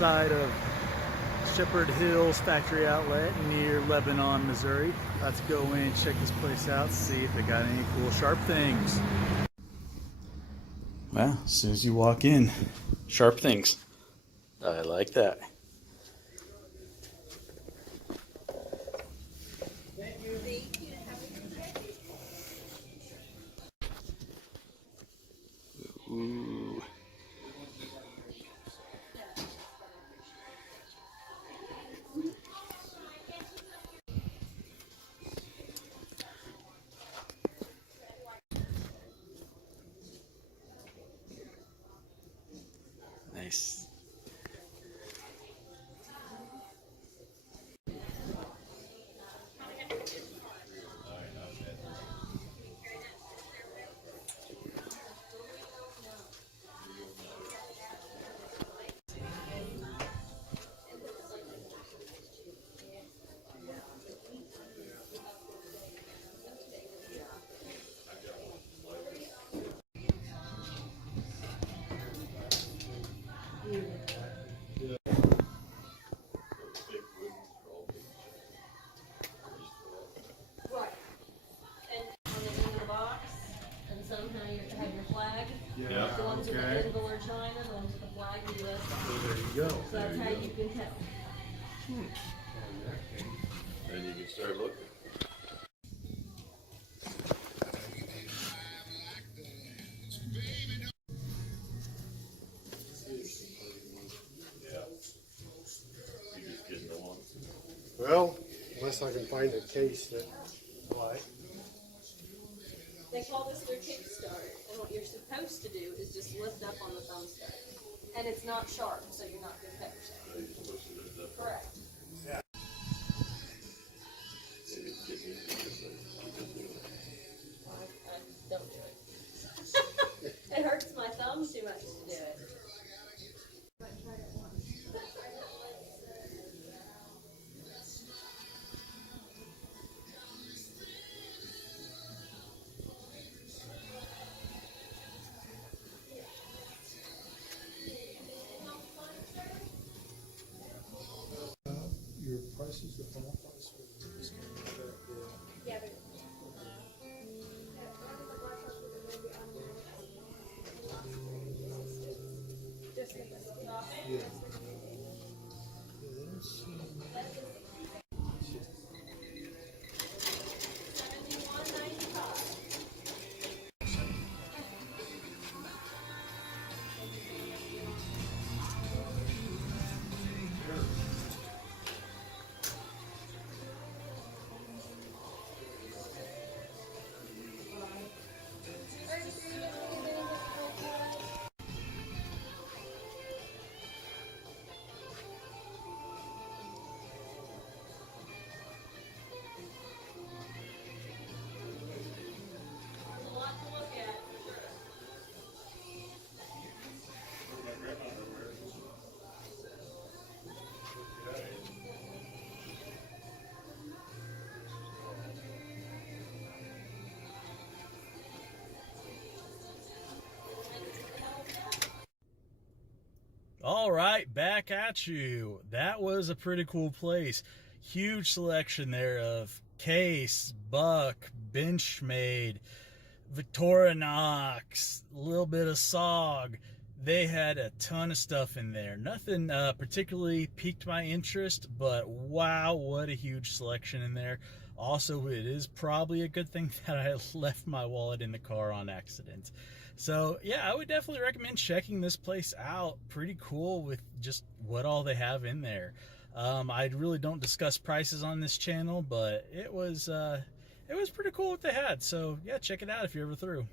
outside of Shepherd Hills Factory Outlet near Lebanon, Missouri. About to go in and check this place out, see if they got any cool sharp things. Well, as soon as you walk in, sharp things. I like that. Ooh. Nice. Yeah. The ones with the anvil are China, the ones with the flag are US. So there you go. So that's how you can tell. And you can start looking. Yeah. You just getting the one. Well, unless I can find a case that I like. They call this their kickstart, and what you're supposed to do is just lift up on the thumbstick. And it's not sharp, so you're not going to cut yourself. Correct. I don't do it. It hurts my thumb too much to do it. Your price is the final price for the discount. Yeah, Yeah. All right, back at you. That was a pretty cool place. Huge selection there of Case, Buck, Benchmade, Victorinox, a little bit of SOG. They had a ton of stuff in there. Nothing particularly piqued my interest, but wow, what a huge selection in there. Also, it is probably a good thing that I left my wallet in the car on accident. So yeah, I would definitely recommend checking this place out. Pretty cool with just what all they have in there. I really don't discuss prices on this channel, but it was pretty cool what they had. So yeah, check it out if you're ever through.